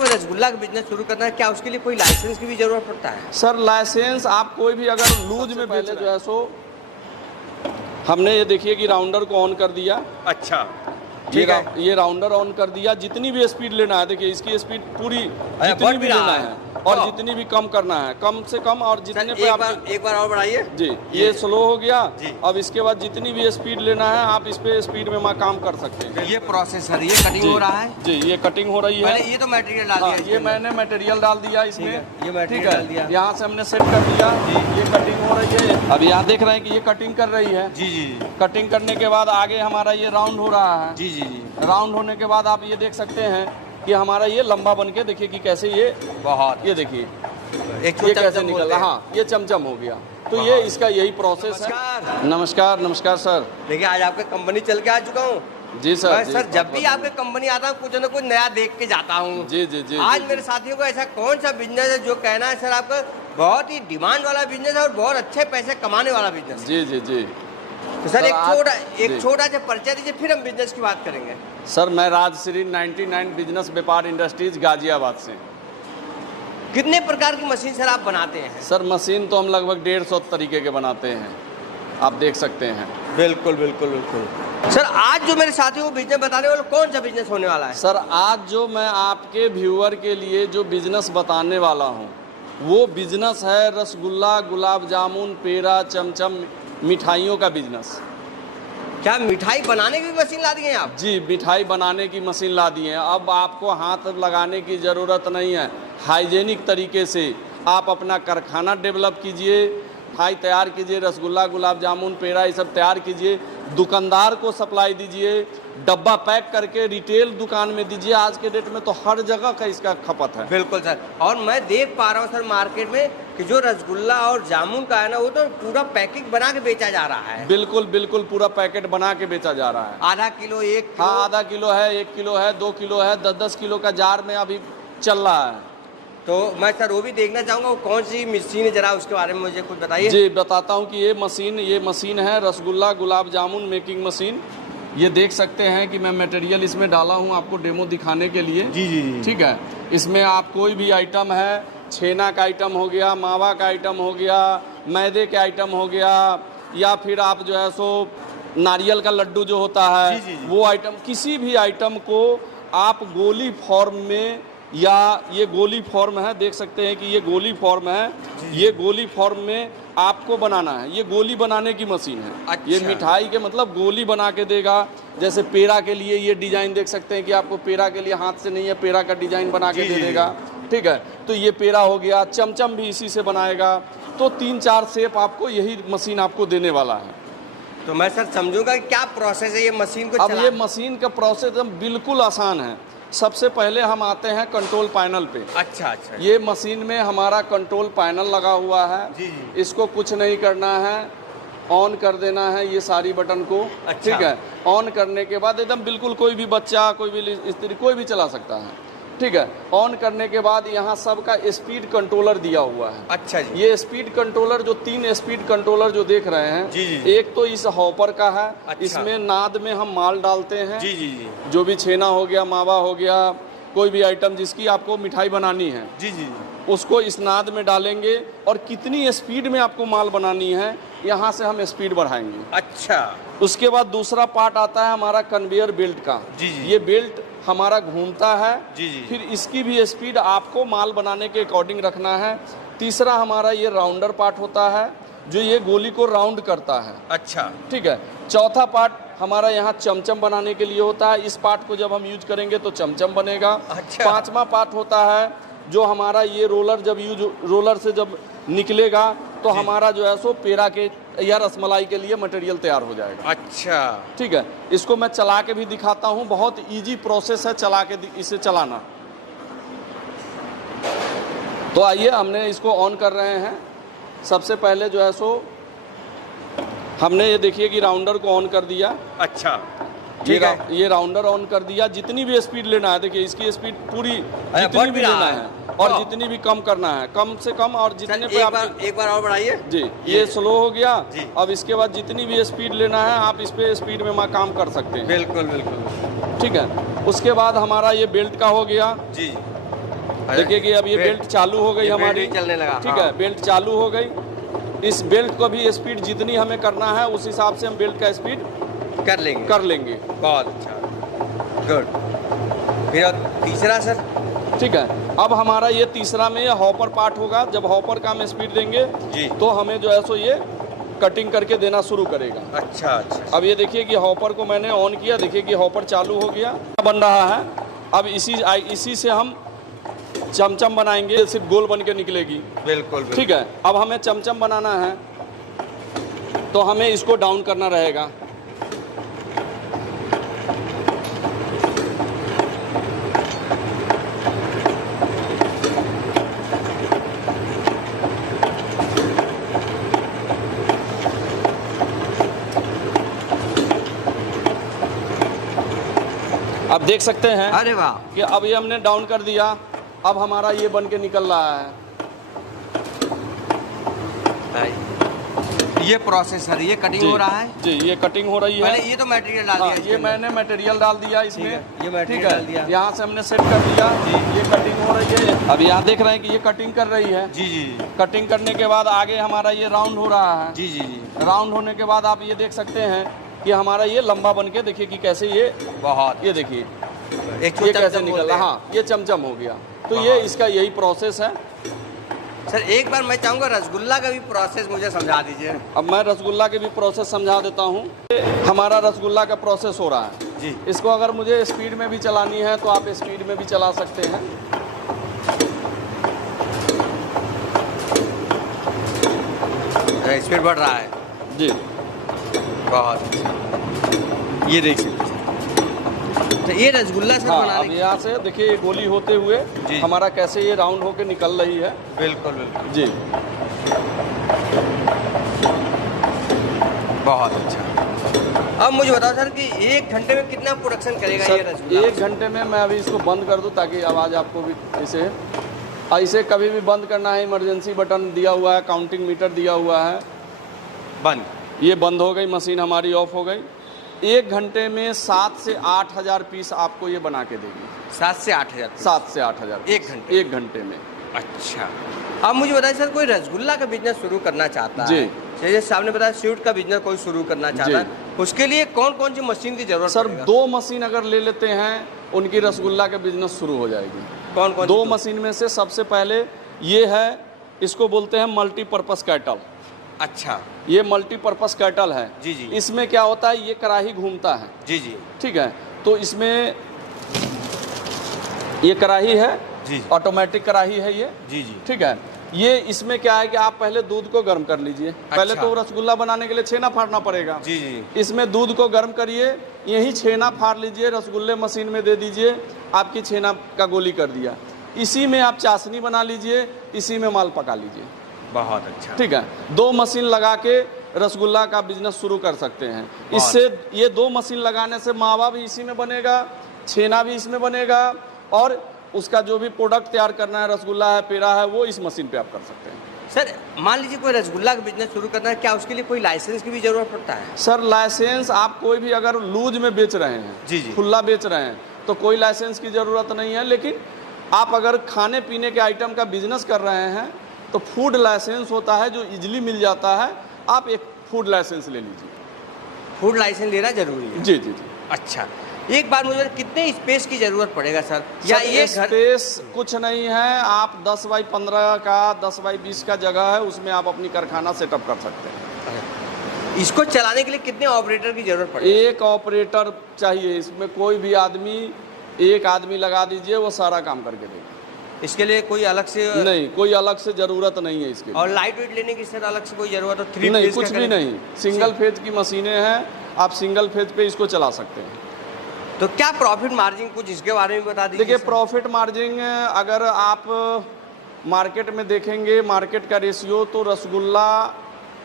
कोई रसगुल्ला का बिजनेस शुरू करना है, क्या उसके लिए कोई लाइसेंस की भी जरूरत पड़ता है? सर लाइसेंस आप कोई भी अगर लूज में पहले जो है सो हमने ये देखिए कि राउंडर को ऑन कर दिया। अच्छा, ठीक है। ये राउंडर ऑन कर दिया। जितनी भी स्पीड लेना है, देखिए इसकी स्पीड पूरी जितनी बढ़ भी भी लेना रहा है और जितनी भी कम करना है, कम से कम, और जितने पे आप एक बार और बढ़ाइए जी, ये स्लो हो गया जी। अब इसके बाद जितनी भी स्पीड लेना है आप इस पे स्पीड में काम कर सकते हैं। ये प्रोसेस है, ये कटिंग हो रहा है जी, ये कटिंग हो रही है। पहले ये तो मटेरियल डाल दिया ये मैंने मटेरियल डाल दिया इसमें, ये मटेरियल डाल दिया। यहाँ से हमने सेट कर दिया। ये कटिंग हो रही है। अब यहाँ देख रहे हैं कि ये कटिंग कर रही है। जी जी कटिंग करने के बाद आगे हमारा ये राउंड हो रहा है। जी जी जी। राउंड होने के बाद आप ये देख सकते हैं कि हमारा ये लंबा बन के देखिए कि कैसे ये बहुत, ये देखिए एक ये कैसे निकल रहा। हाँ, ये चमचम हो गया। तो ये इसका यही प्रोसेस है। नमस्कार नमस्कार सर। देखिए आज आपके कंपनी चल के आ चुका हूँ। जी सर। मैं सर जब भी आपके कंपनी आता हूँ कुछ न कुछ नया देख के जाता हूँ। जी जी जी। आज मेरे साथियों को ऐसा कौन सा बिजनेस है जो कहना है सर आपका बहुत ही डिमांड वाला बिजनेस है और बहुत अच्छे पैसे कमाने वाला बिजनेस? जी जी जी। तो सर एक छोटा सा परिचय दीजिए, फिर हम बिजनेस की बात करेंगे। सर मैं राजश्री 99 बिजनेस व्यापार इंडस्ट्रीज गाजियाबाद से। कितने प्रकार की मशीन सर आप बनाते हैं? सर मशीन तो हम लगभग 150 तरीके के बनाते हैं, आप देख सकते हैं। बिल्कुल बिल्कुल बिल्कुल। सर आज जो मेरे साथियों को बिजनेस बताने वाला कौन सा बिजनेस होने वाला है? सर आज जो मैं आपके व्यूअर के लिए जो बिजनेस बताने वाला हूँ वो बिजनेस है रसगुल्ला, गुलाब जामुन, पेड़ा, चमचम, मिठाइयों का बिजनेस। क्या मिठाई बनाने की भी मशीन ला दी है आप? जी, मिठाई बनाने की मशीन ला दी है। अब आपको हाथ लगाने की ज़रूरत नहीं है। हाइजेनिक तरीके से आप अपना कारखाना डेवलप कीजिए, मिठाई तैयार कीजिए, रसगुल्ला, गुलाब जामुन, पेड़ा ये सब तैयार कीजिए, दुकानदार को सप्लाई दीजिए, डब्बा पैक करके रिटेल दुकान में दीजिए। आज के डेट में तो हर जगह का इसका खपत है। बिल्कुल सर। और मैं देख पा रहा हूँ सर मार्केट में कि जो रसगुल्ला और जामुन का है ना वो तो पूरा पैकेट बना के बेचा जा रहा है। बिल्कुल बिल्कुल, पूरा पैकेट बना के बेचा जा रहा है। आधा किलो, 1 किलो? हाँ, आधा किलो है, 1 किलो है, 2 किलो है, 10-10 किलो का जार में अभी चल रहा है। तो मैं सर वो भी देखना चाहूँगा, वो कौन सी मशीन है, जरा उसके बारे में मुझे कुछ बताइए। जी बताता हूँ कि ये मशीन है रसगुल्ला गुलाब जामुन मेकिंग मशीन। ये देख सकते हैं कि मैं मटेरियल इसमें डाला हूँ आपको डेमो दिखाने के लिए। जी जी जी। ठीक है। इसमें आप कोई भी आइटम है, छेना का आइटम हो गया, मावा का आइटम हो गया, मैदे के आइटम हो गया, या फिर आप जो है सो नारियल का लड्डू जो होता है जी, जी, जी। वो आइटम, किसी भी आइटम को आप गोली फॉर्म में, या ये गोली फॉर्म है, देख सकते हैं कि ये गोली फॉर्म है, ये गोली फॉर्म में आपको बनाना है। ये गोली बनाने की मशीन है। अच्छा। ये मिठाई के मतलब गोली बना के देगा। जैसे पेड़ा के लिए ये डिज़ाइन देख सकते हैं कि आपको पेड़ा के लिए हाथ से नहीं है, पेड़ा का डिज़ाइन बना के दे देगा। ठीक है। तो ये पेड़ा हो गया, चमचम भी इसी से बनाएगा। तो 3-4 शेप आपको यही मशीन आपको देने वाला है। तो मैं सर समझूंगा कि क्या प्रोसेस है ये मशीन को अब ये मशीन का प्रोसेस बिल्कुल आसान है। सबसे पहले हम आते हैं कंट्रोल पैनल पे। अच्छा अच्छा। ये मशीन में हमारा कंट्रोल पैनल लगा हुआ है। जी जी। इसको कुछ नहीं करना है, ऑन कर देना है ये सारी बटन को। अच्छा। ठीक है। ऑन करने के बाद एकदम बिल्कुल कोई भी बच्चा, कोई भी स्त्री, कोई भी चला सकता है। ठीक है। ऑन करने के बाद यहाँ सबका स्पीड कंट्रोलर दिया हुआ है। अच्छा जी। ये स्पीड कंट्रोलर जो 3 स्पीड कंट्रोलर जो देख रहे हैं, जी जी। एक तो इस हॉपर का है। अच्छा। इसमें नाद में हम माल डालते हैं। जी जी जी। जो भी छेना हो गया, मावा हो गया, कोई भी आइटम जिसकी आपको मिठाई बनानी है, जी जी। उसको इस नाद में डालेंगे और कितनी स्पीड में आपको माल बनानी है यहाँ से हम स्पीड बढ़ाएंगे। अच्छा। उसके बाद दूसरा पार्ट आता है हमारा कन्वेयर बेल्ट का। जी जी। ये बेल्ट हमारा घूमता है। जी जी। फिर इसकी भी स्पीड आपको माल बनाने के अकॉर्डिंग रखना है। तीसरा हमारा ये राउंडर पार्ट होता है जो ये गोली को राउंड करता है। अच्छा। ठीक है। चौथा पार्ट हमारा यहाँ चमचम बनाने के लिए होता है। इस पार्ट को जब हम यूज करेंगे तो चमचम बनेगा। अच्छा। पांचवा पार्ट होता है जो हमारा ये रोलर, जब रोलर से जब निकलेगा तो हमारा जो है सो पेड़ा के या रसमलाई के लिए मटेरियल तैयार हो जाएगा। अच्छा। ठीक है। इसको मैं चला के भी दिखाता हूँ, बहुत इजी प्रोसेस है चला के इसे चलाना। तो आइए, हमने इसको ऑन कर रहे हैं। सबसे पहले जो है सो हमने ये देखिए कि राउंडर को ऑन कर दिया। अच्छा, ठीक है। ये राउंडर ऑन कर दिया। जितनी भी स्पीड लेना है, देखिए इसकी स्पीड पूरी जितनी बढ़ भी रहा लेना है है और जितनी भी कम करना है, कम से कम, और जितने पे आप एक बार और बढ़ाइए। जी, ये स्लो हो गया। जी। अब इसके बाद जितनी भी स्पीड लेना है आप इस पे स्पीड में काम कर सकते हैं। बिल्कुल बिल्कुल। ठीक है। उसके बाद हमारा ये बेल्ट का हो गया। जी। देखिए कि अब ये बेल्ट चालू हो गई हमारी, चलने लगा। ठीक है, बेल्ट चालू हो गई। इस बेल्ट को भी स्पीड जितनी हमें करना है उस हिसाब से हम बेल्ट का स्पीड कर लेंगे। बहुत अच्छा, गुड। फिर तीसरा सर? ठीक है, अब हमारा ये तीसरा में ये हॉपर पार्ट होगा। जब हॉपर का हम स्पीड देंगे जी, तो हमें जो है सो ये कटिंग करके देना शुरू करेगा। अच्छा। अब ये देखिए कि हॉपर को मैंने ऑन किया, देखिए कि हॉपर चालू हो गया, बन रहा है। अब इसी से हम चमचम बनाएंगे, सिर्फ गोल बन के निकलेगी। बिल्कुल। ठीक है, अब हमें चमचम बनाना है तो हमें इसको डाउन करना रहेगा। अब देख सकते हैं, अरे वाह, कि अब ये हमने डाउन कर दिया। अब हमारा ये बन के निकल रहा है। ये प्रोसेस सर, ये कटिंग हो रहा है जी, ये कटिंग हो रही है। पहले ये तो मटेरियल डाल दिया, ये मैंने मटेरियल डाल दिया इसमें, ये मटेरियल डाल दिया, यहाँ से हमने सेट कर दिया जी। ये कटिंग हो रही है। अब यहाँ देख रहे हैं कि ये कटिंग कर रही है जी। कटिंग करने के बाद आगे हमारा ये राउंड हो रहा है जी। राउंड होने के बाद आप ये देख सकते हैं कि हमारा ये लंबा बन के, देखिए कि कैसे ये बहुत, ये देखिए ये कैसे निकल रहा। हाँ, ये चमचम हो गया। तो ये इसका यही प्रोसेस है सर। एक बार मैं चाहूँगा रसगुल्ला का भी प्रोसेस मुझे समझा दीजिए। अब मैं रसगुल्ला के भी प्रोसेस समझा देता हूँ। हमारा रसगुल्ला का प्रोसेस हो रहा है जी। इसको अगर मुझे स्पीड में भी चलानी है तो आप स्पीड में भी चला सकते हैं। स्पीड बढ़ रहा है जी, बहुत। ये देख सकते हैं, तो ये रसगुल्ला सर हाँ, बनाने अब यहाँ से देखिए ये गोली होते हुए हमारा कैसे ये राउंड होके निकल रही है। बिल्कुल जी, बहुत अच्छा। अब मुझे बताओ सर कि 1 घंटे में कितना प्रोडक्शन करेगा ये रसगुल्ला? 1 घंटे में मैं अभी इसको बंद कर दूं ताकि आवाज़ आपको भी इसे कभी भी बंद करना है। इमरजेंसी बटन दिया हुआ है, काउंटिंग मीटर दिया हुआ है। बंद, ये बंद हो गई, मशीन हमारी ऑफ हो गई। 1 घंटे में 7 से 8 हज़ार पीस आपको ये बना के देगी। 7 से 8 हज़ार? 7 से 8 हज़ार 1 घंटे में। अच्छा। अब मुझे बताइए सर, कोई रसगुल्ला का बिजनेस शुरू करना चाहता है, जैसे सामने बताया स्वीट का बिजनेस कोई शुरू करना चाहता है, उसके लिए कौन कौन सी मशीन की जरूरत सर? 2 मशीन अगर ले लेते हैं उनकी रसगुल्ला का बिजनेस शुरू हो जाएगी। कौन कौन? 2 मशीन में से सबसे पहले ये है, इसको बोलते हैं मल्टीपर्पज़ कैटल। अच्छा, ये मल्टीपर्पज़ कैटल है जी। इसमें क्या होता है, ये कढ़ाई घूमता है जी। ठीक है, तो इसमें ये कढ़ाई है जी, ऑटोमेटिक कढ़ाई है ये जी। ठीक है। ये इसमें क्या है कि आप पहले दूध को गर्म कर लीजिए। अच्छा। पहले तो रसगुल्ला बनाने के लिए छेना फाड़ना पड़ेगा जी। इसमें दूध को गर्म करिए, यही छेना फाड़ लीजिए, रसगुल्ले मशीन में दे दीजिए, आपकी छेना का गोली कर दिया। इसी में आप चाशनी बना लीजिए, इसी में माल पका लीजिए। बहुत अच्छा, ठीक है। 2 मशीन लगा के रसगुल्ला का बिजनेस शुरू कर सकते हैं। इससे ये 2 मशीन लगाने से मावा भी इसी में बनेगा, छेना भी इसमें बनेगा, और उसका जो भी प्रोडक्ट तैयार करना है, रसगुल्ला है, पेड़ा है, वो इस मशीन पे आप कर सकते हैं। सर मान लीजिए कोई रसगुल्ला का बिजनेस शुरू करना है, क्या उसके लिए कोई लाइसेंस की भी जरूरत पड़ता है? सर लाइसेंस आप कोई भी अगर लूज में बेच रहे हैं जी, खुला बेच रहे हैं तो कोई लाइसेंस की ज़रूरत नहीं है। लेकिन आप अगर खाने पीने के आइटम का बिजनेस कर रहे हैं तो फूड लाइसेंस होता है जो इजीली मिल जाता है। आप एक फूड लाइसेंस ले लीजिए। फूड लाइसेंस लेना जरूरी है? जी। अच्छा, एक बार मुझे कितने स्पेस की जरूरत पड़ेगा सर? या ये स्पेस कुछ नहीं है, आप 10 बाई 15 का 10 बाई 20 का जगह है, उसमें आप अपनी कारखाना सेटअप कर सकते हैं। इसको चलाने के लिए कितने ऑपरेटर की जरूरत पड़ेगी? 1 ऑपरेटर चाहिए। इसमें कोई भी आदमी, 1 आदमी लगा दीजिए, वो सारा काम करके देगा। इसके लिए कोई अलग से नहीं, कोई अलग से जरूरत नहीं है इसके लिए। और लाइट वेट लेने की सर अलग से कोई जरूरत हो? 3 नहीं, कुछ भी नहीं। सिंगल फेज की मशीनें हैं, आप सिंगल फेज पे इसको चला सकते हैं। तो क्या प्रॉफिट मार्जिन कुछ इसके बारे में बता दीजिए। देखिए प्रॉफिट मार्जिन अगर आप मार्केट में देखेंगे, मार्केट का रेशियो, तो रसगुल्ला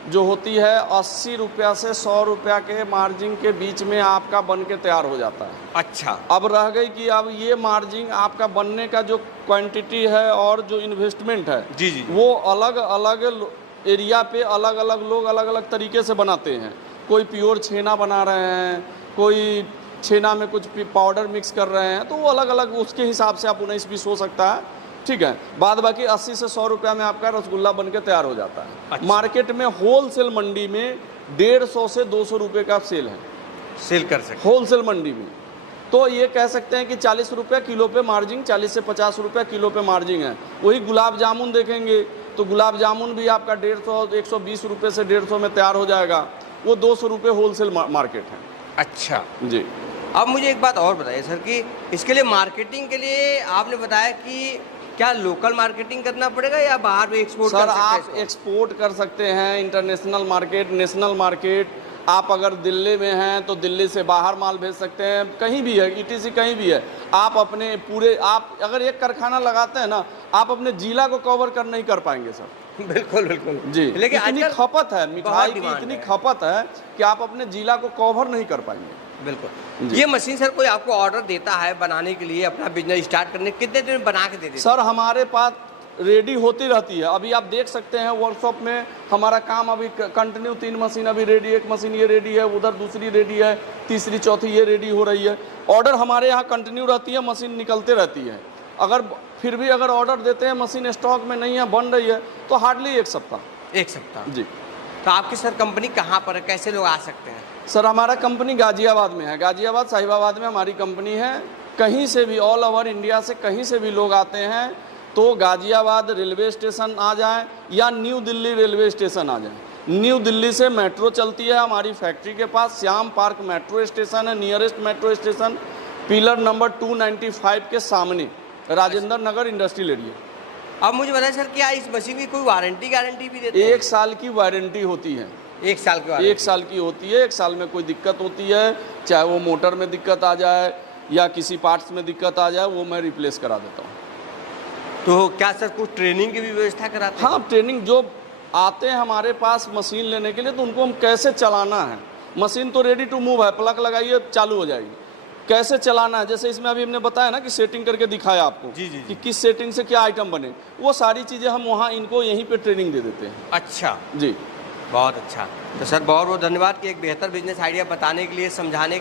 जो होती है 80 रुपया से 100 रुपया के मार्जिन के बीच में आपका बन के तैयार हो जाता है। अच्छा, अब रह गई कि अब ये मार्जिन आपका बनने का जो क्वांटिटी है और जो इन्वेस्टमेंट है जी, वो अलग अलग एरिया पे अलग अलग लोग अलग अलग तरीके से बनाते हैं। कोई प्योर छेना बना रहे हैं, कोई छेना में कुछ पाउडर मिक्स कर रहे हैं, तो वो अलग अलग उसके हिसाब से आप 19-20 हो सकता है। ठीक है, बाद बाकी 80 से 100 रुपया में आपका रसगुल्ला बन के तैयार हो जाता है। अच्छा। मार्केट में होलसेल मंडी में 150 से 200 रुपये का सेल है, सेल कर सकते होलसेल मंडी में। तो ये कह सकते हैं कि 40 रुपये किलो पे मार्जिन, 40 से 50 रुपये किलो पे मार्जिन है। वही गुलाब जामुन देखेंगे तो गुलाब जामुन भी आपका 150 120 रुपये से 150 में तैयार हो जाएगा, वो 200 रुपये होलसेल मार्केट है। अच्छा जी। अब मुझे एक बात और बताइए सर कि इसके लिए मार्केटिंग के लिए आपने बताया कि क्या लोकल मार्केटिंग करना पड़ेगा या बाहर भी एक्सपोर्ट सर कर सकते हैं आप इसको? एक्सपोर्ट कर सकते हैं, इंटरनेशनल मार्केट, नेशनल मार्केट। आप अगर दिल्ली में हैं तो दिल्ली से बाहर माल भेज सकते हैं, कहीं भी है, ETC कहीं भी है। आप अपने पूरे, आप अगर एक कारखाना लगाते हैं ना, आप अपने जिला को कवर कर नहीं कर पाएंगे सर। बिल्कुल बिल्कुल जी, लेकिन इतनी आजकल खपत है मिठाई की, डिमांड इतनी है। खपत है कि आप अपने जिला को कवर नहीं कर पाएंगे। बिल्कुल। जी। ये मशीन सर कोई आपको ऑर्डर देता है बनाने के लिए, अपना बिजनेस स्टार्ट करने, कितने दिन में बना के दे देते हैं? सर हमारे पास रेडी होती रहती है। अभी आप देख सकते हैं वर्कशॉप में हमारा काम अभी कंटिन्यू 3 मशीन अभी रेडी, एक मशीन ये रेडी है, उधर दूसरी रेडी है, तीसरी चौथी ये रेडी हो रही है। ऑर्डर हमारे यहाँ कंटिन्यू रहती है, मशीन निकलते रहती है। अगर फिर भी अगर ऑर्डर देते हैं, मशीन स्टॉक में नहीं है, बन रही है, तो हार्डली 1 सप्ताह। 1 सप्ताह। जी। तो आपकी सर कंपनी कहाँ पर है, कैसे लोग आ सकते हैं? सर हमारा कंपनी गाजियाबाद में है, गाजियाबाद साहिबाबाद में हमारी कंपनी है। कहीं से भी, ऑल ओवर इंडिया से कहीं से भी लोग आते हैं तो गाजियाबाद रेलवे स्टेशन आ जाएं या न्यू दिल्ली रेलवे स्टेशन आ जाएं। न्यू दिल्ली से मेट्रो चलती है हमारी फैक्ट्री के पास, श्याम पार्क मेट्रो स्टेशन है, nearest metro station pillar number 295 के सामने, राजेंद्र नगर इंडस्ट्रियल एरिया। अब मुझे बताइए सर, क्या इस मशीन की कोई वारंटी गारंटी भी देते हैं? 1 साल की वारंटी होती है। 1 साल की वारंटी? 1 साल की होती है। 1 साल में कोई दिक्कत होती है, चाहे वो मोटर में दिक्कत आ जाए या किसी पार्ट्स में दिक्कत आ जाए, वो मैं रिप्लेस करा देता हूँ। तो क्या सर कुछ ट्रेनिंग की भी व्यवस्था कराते हैं? हाँ, ट्रेनिंग जो आते हैं हमारे पास मशीन लेने के लिए, तो उनको हम कैसे चलाना है, मशीन तो रेडी टू मूव है, प्लग लगाइए चालू हो जाएगी, कैसे चलाना है। जैसे इसमें अभी हमने बताया ना कि सेटिंग करके दिखाया आपको जी, जी, जी। कि किस सेटिंग से क्या आइटम बने, वो सारी चीज़ें हम वहाँ इनको यहीं पे ट्रेनिंग दे देते हैं। अच्छा जी, बहुत अच्छा। तो सर बहुत बहुत धन्यवाद कि एक बेहतर बिजनेस आइडिया बताने के लिए, समझाने